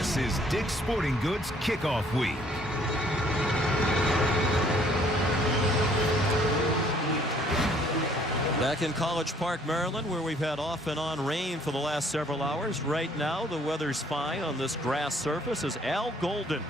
This is Dick's Sporting Goods Kickoff Week. Back in College Park, Maryland, where we've had off and on rain for the last several hours. Right now, the weather's fine on this grass surface as Al Golden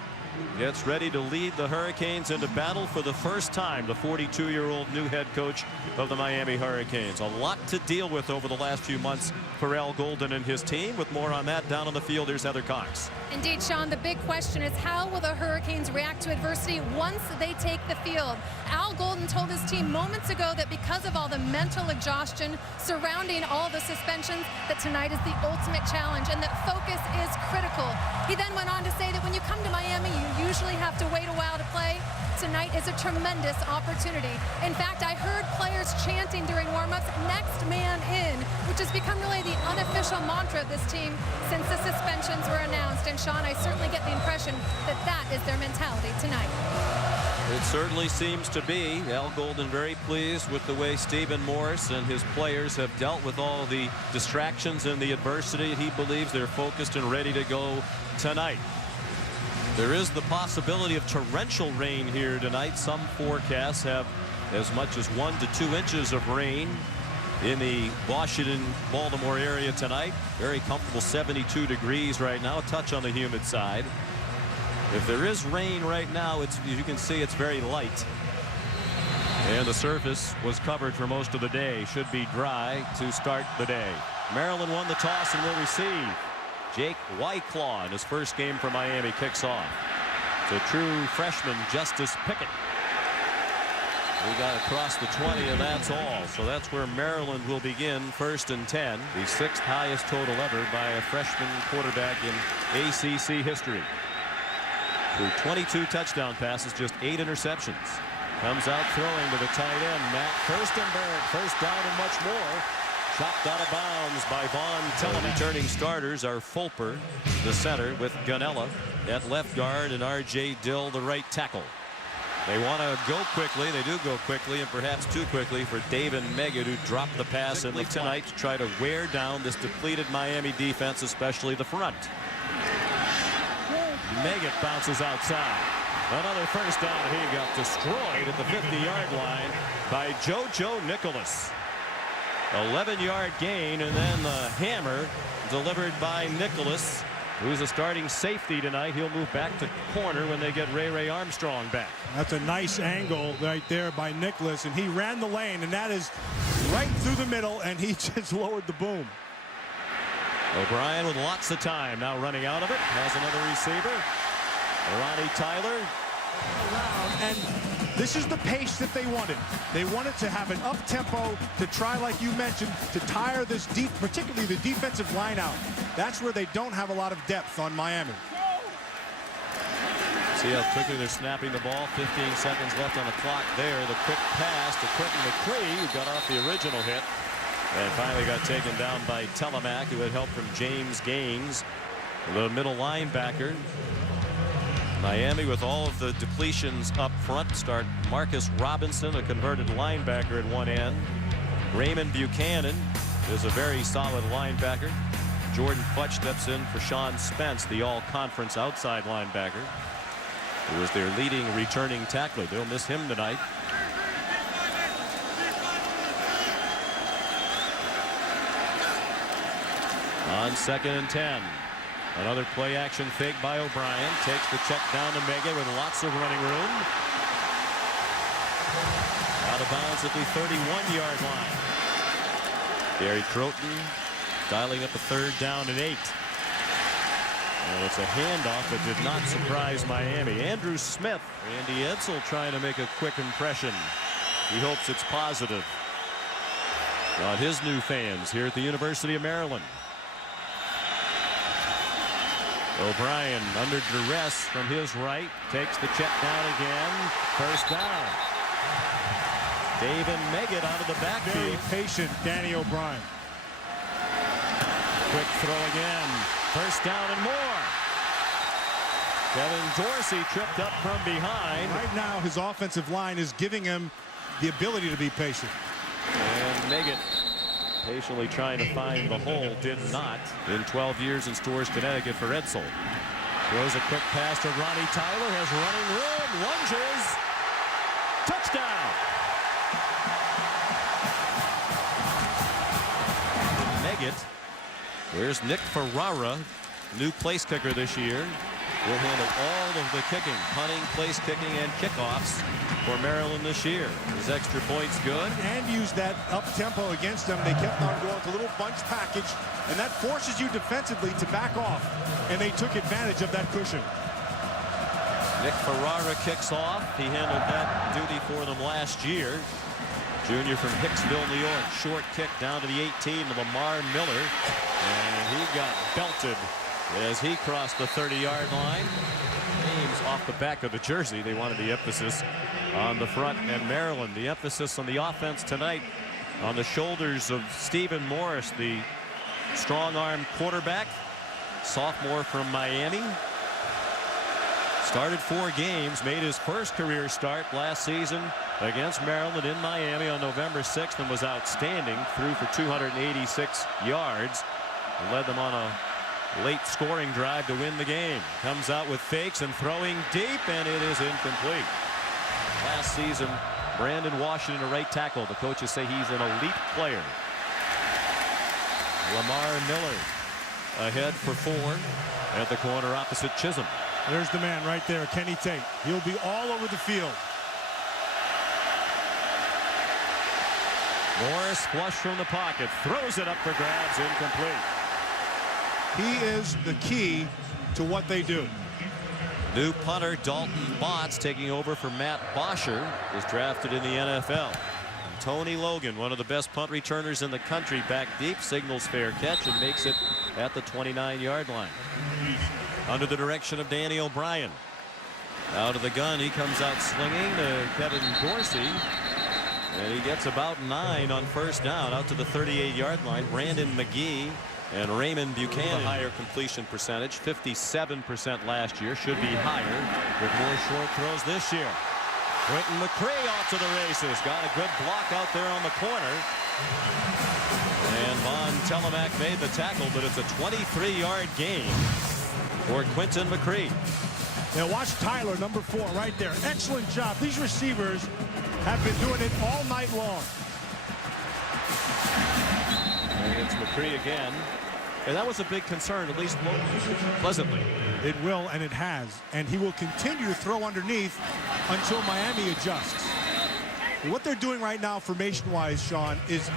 gets ready to lead the Hurricanes into battle for the first time. The 42-year-old new head coach of the Miami Hurricanes. A lot to deal with over the last few months for Al Golden and his team. With more on that down on the field, here's Heather Cox. Indeed, Sean, the big question is how will the Hurricanes react to adversity once they take the field? Al Golden told his team moments ago that because of all the mental exhaustion surrounding all the suspensions, that tonight is the ultimate challenge and that focus is critical. He then went on to say that when you come to Miami, you usually have to wait a while to play. Tonight is a tremendous opportunity. In fact, I heard players chanting during warm-ups, "Next man in," which has become really the unofficial mantra of this team since the suspensions were announced. And Sean, I certainly get the impression that that is their mentality tonight. It certainly seems to be. Al Golden very pleased with the way Stephen Morris and his players have dealt with all the distractions and the adversity. He believes they're focused and ready to go tonight. There is the possibility of torrential rain here tonight. Some forecasts have as much as 1 to 2 inches of rain in the Washington-Baltimore area tonight. Very comfortable 72 degrees right now. A touch on the humid side. If there is rain right now, as you can see, it's very light. And the surface was covered for most of the day. Should be dry to start the day. Maryland won the toss and will receive. Jake Whiteclaw in his first game for Miami kicks off. It's a true freshman, Justice Pickett. We got across the 20, and that's all. So that's where Maryland will begin, 1st and 10. The 6th highest total ever by a freshman quarterback in ACC history. Through 22 touchdown passes, just 8 interceptions. Comes out throwing to the tight end, Matt Furstenberg. First down and much more. Chopped out of bounds by Vaughn Tillman. Returning starters are Fulper, the center, with Ganella at left guard and R.J. Dill, the right tackle. They want to go quickly. They do go quickly, and perhaps too quickly for David Meggett, who dropped the pass in tonight to try to wear down this depleted Miami defense, especially the front. Meggett bounces outside. Another first down. He got destroyed at the 50-yard line by JoJo Nicholas. 11-yard gain, and then the hammer delivered by Nicholas, who's a starting safety tonight. He'll move back to corner when they get Ray Armstrong back. That's a nice angle right there by Nicholas, and he ran the lane, and that is right through the middle, and he just lowered the boom. O'Brien with lots of time now running out of it. Has another receiver. Ronnie Tyler. And this is the pace that they wanted. They wanted to have an up-tempo to try, like you mentioned, to tire this deep, particularly the defensive line out. That's where they don't have a lot of depth on Miami. See how quickly they're snapping the ball. 15 seconds left on the clock there. The quick pass to Quentin McCree, who got off the original hit and finally got taken down by Telemac, who had help from James Gaines, the middle linebacker. Miami, with all of the depletions up front, start Marcus Robinson, a converted linebacker at one end. Raymond Buchanan is a very solid linebacker. Jordan Futch steps in for Sean Spence, the all-conference outside linebacker, who is their leading returning tackler. They'll miss him tonight. On 2nd and 10. Another play action fake by O'Brien. Takes the check down to Meggett with lots of running room. Out of bounds at the 31-yard line. Gary Croton dialing up a 3rd down and 8. And it's a handoff that did not surprise Miami. Andrew Smith. Randy Edsall trying to make a quick impression. He hopes it's positive on his new fans here at the University of Maryland. O'Brien under duress from his right, takes the check down again. First down. David Meggett out of the backfield. Very patient, Danny O'Brien. Quick throw again. First down and more. Kevin Dorsey tripped up from behind. Right now, his offensive line is giving him the ability to be patient. And Meggett patiently trying to find the hole, did not. In 12 years in Storrs, Connecticut for Edsall. Throws a quick pass to Ronnie Tyler. Has running room. Lunges. Touchdown. Meggett. There's Nick Ferrara, new place kicker this year. Will handle all of the kicking, punting, place kicking, and kickoffs for Maryland this year. His extra points good. And used that up-tempo against them. They kept on going to little bunch package, and that forces you defensively to back off, and they took advantage of that cushion. Nick Ferrara kicks off. He handled that duty for them last year. Junior from Hicksville, New York. Short kick down to the 18 to Lamar Miller, and he got belted as he crossed the 30-yard line. Names off the back of the jersey. They wanted the emphasis on the front. And Maryland, the emphasis on the offense tonight on the shoulders of Stephen Morris, the strong-arm quarterback, sophomore from Miami. Started 4 games, made his first career start last season against Maryland in Miami on November 6th and was outstanding. Threw for 286 yards and led them on a late scoring drive to win the game. Comes out with fakes and throwing deep, and it is incomplete. Last season, Brandon Washington, a right tackle. The coaches say he's an elite player. Lamar Miller ahead for 4 at the corner opposite Chisholm. There's the man right there, Kenny Tate. He'll be all over the field. Morris flush from the pocket, throws it up for grabs, incomplete. He is the key to what they do. New punter Dalton Botts taking over for Matt Bosher, was drafted in the NFL. And Tony Logan, one of the best punt returners in the country, back deep, signals fair catch and makes it at the 29-yard line. Under the direction of Danny O'Brien. Out of the gun, he comes out slinging to Kevin Dorsey. And he gets about 9 on first down out to the 38-yard line. Brandon McGee and Raymond Buchanan, a higher completion percentage, 57% last year, should be higher with more short throws this year. Quentin McCree off to the races, got a good block out there on the corner. And Von Telemack made the tackle, but it's a 23-yard gain for Quentin McCree. Now watch Tyler, number 4, right there. Excellent job. These receivers have been doing it all night long. And it's McCree again. And that was a big concern, at least pleasantly. It will, and it has. And he will continue to throw underneath until Miami adjusts. What they're doing right now, formation-wise, Sean, is...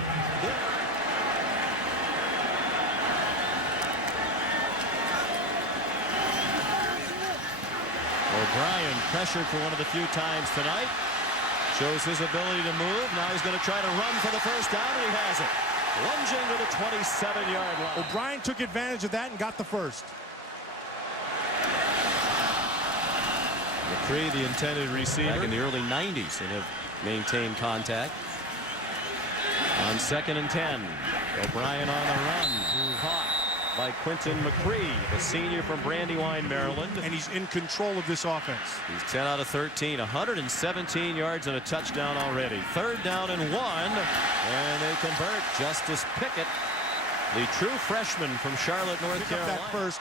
O'Brien pressured for one of the few times tonight. Shows his ability to move. Now he's going to try to run for the first down, and he has it. Lunging to the 27-yard line. O'Brien took advantage of that and got the first. McCree, the intended receiver, back in the early 90s, and have maintained contact. On 2nd and 10, O'Brien on the run. Caught by Quentin McCree, the senior from Brandywine, Maryland. And he's in control of this offense. He's 10 out of 13, 117 yards and a touchdown already. 3rd down and 1, and they convert. Justice Pickett, the true freshman from Charlotte, North Carolina. That first.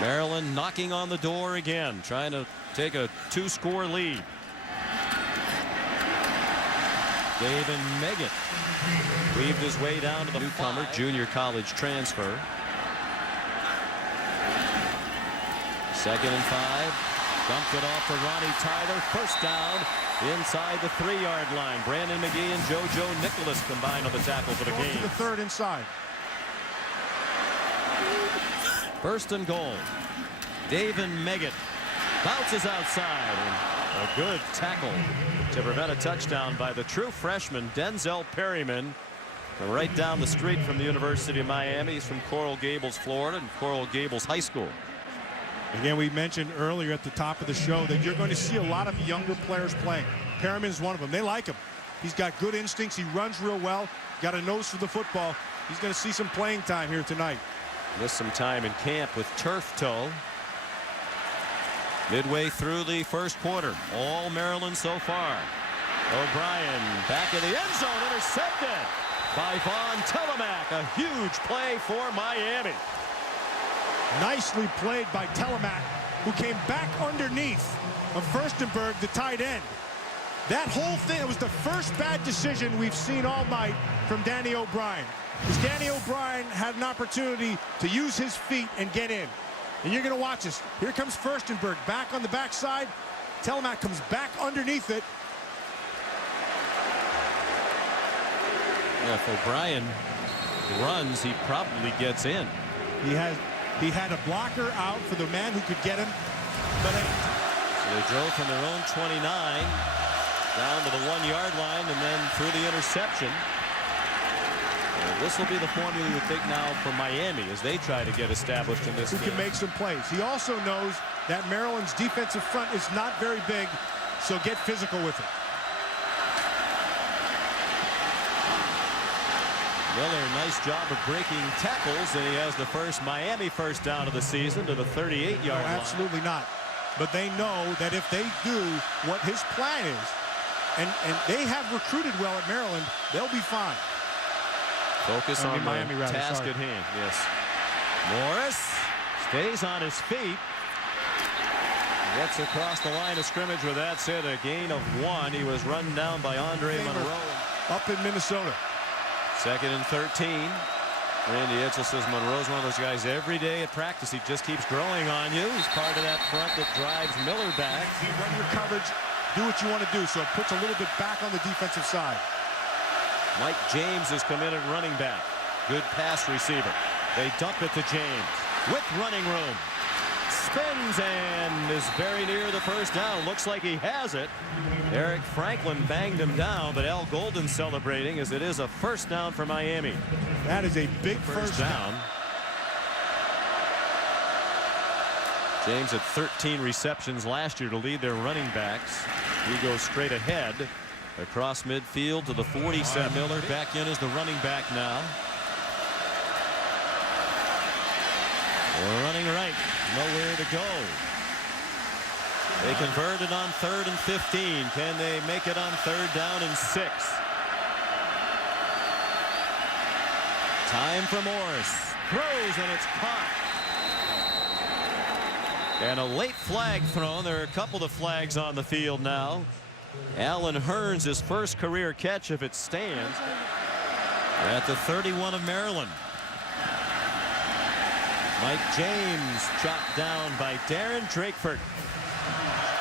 Maryland knocking on the door again, trying to take a 2-score lead. David Meggett weaved his way down to the newcomer, junior college transfer. 2nd and 5. Dumped it off for Ronnie Tyler. First down inside the 3-yard line. Brandon McGee and JoJo Nicholas combined on the tackle for the game. To the 3rd inside. 1st and goal. David Meggett bounces outside. And a good tackle to prevent a touchdown by the true freshman Denzel Perryman, right down the street from the University of Miami. He's from Coral Gables, Florida, and Coral Gables High School. Again, we mentioned earlier at the top of the show that you're going to see a lot of younger players playing. Perryman's one of them. They like him. He's got good instincts. He runs real well. Got a nose for the football. He's going to see some playing time here tonight. Missed some time in camp with turf toe. Midway through the first quarter, all Maryland so far. O'Brien back in the end zone, intercepted by Von Telemack. A huge play for Miami. Nicely played by Telemac, who came back underneath of Furstenberg, the tight end. That whole thing, it was the first bad decision we've seen all night from Danny O'Brien. Because Danny O'Brien had an opportunity to use his feet and get in. And you're going to watch this. Here comes Furstenberg back on the backside. Telemac comes back underneath it. Yeah, if O'Brien runs, he probably gets in. He had a blocker out for the man who could get him, but so they drove from their own 29 down to the 1-yard line and then through the interception. This will be the formula you would think now for Miami as they try to get established in this who game. can make some plays. He also knows that Maryland's defensive front is not very big, so get physical with it. Miller, nice job of breaking tackles, and he has the first Miami first down of the season to the 38-yard line. Absolutely not. But they know that if they do what his plan is, and they have recruited well at Maryland, they'll be fine. Focus on Miami, the task at hand. Yes. Morris stays on his feet. Gets across the line of scrimmage with that said a gain of 1. He was run down by Andre Monroe. Up in Minnesota. 2nd and 13. Randy Edsall says Monroe's one of those guys every day at practice. He just keeps growing on you. He's part of that front that drives Miller back. You run your coverage, do what you want to do, so it puts a little bit back on the defensive side. Mike James has come in at running back. Good pass receiver. They dump it to James with running room. Spins and is very near the first down. Looks like he has it. Eric Franklin banged him down, but Al Golden celebrating as it is a first down for Miami. That is a big first down. James had 13 receptions last year to lead their running backs. He goes straight ahead across midfield to the 47. Miller back in as the running back now. Running right, nowhere to go. They converted on 3rd and 15. Can they make it on 3rd down and 6? Time for Morris. Throws and it's caught. And a late flag thrown. There are a couple of flags on the field now. Alan Hearns, his first career catch if it stands. At the 31 of Maryland. Mike James chopped down by Darren Drakeford.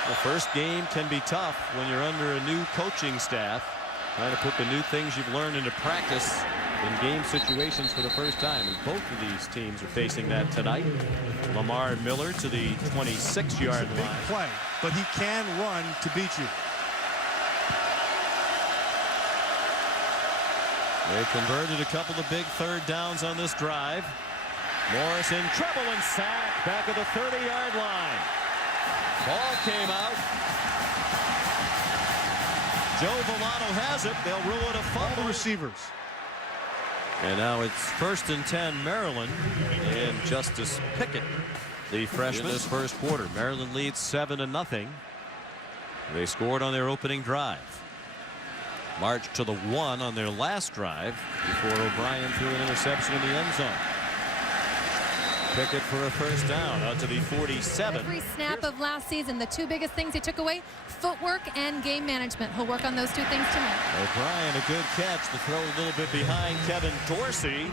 The first game can be tough when you're under a new coaching staff. Trying to put the new things you've learned into practice in game situations for the first time. And both of these teams are facing that tonight. Lamar Miller to the 26-yard line. Big play, but he can run to beat you. They converted a couple of big 3rd downs on this drive. Morris in trouble and sacked back at the 30-yard line. Ball came out. Joe Villano has it. They'll rule it a fumble. All the receivers. And now it's 1st and 10 Maryland, and Justice Pickett, the freshman, in this first quarter. Maryland leads 7-0. They scored on their opening drive. Marched to the 1 on their last drive before O'Brien threw an interception in the end zone. Pickett for a first down out to the 47. Every snap of last season, the two biggest things he took away, footwork and game management. He'll work on those two things tonight. O'Brien, a good catch. The throw a little bit behind Kevin Dorsey.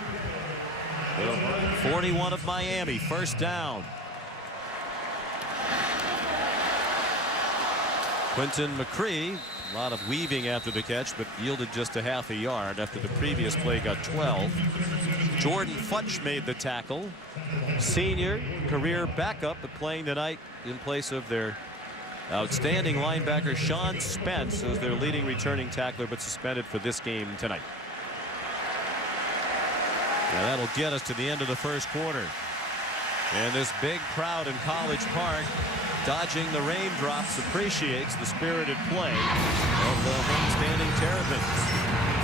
41 of Miami, first down. Quentin McCree, a lot of weaving after the catch, but yielded just a half a yard after the previous play got 12. Jordan Futch made the tackle. Senior, career backup, but playing tonight in place of their outstanding linebacker Sean Spence as their leading returning tackler, but suspended for this game tonight. Now that'll get us to the end of the first quarter. And this big crowd in College Park, dodging the raindrops, appreciates the spirited play of the homestanding Terrapins.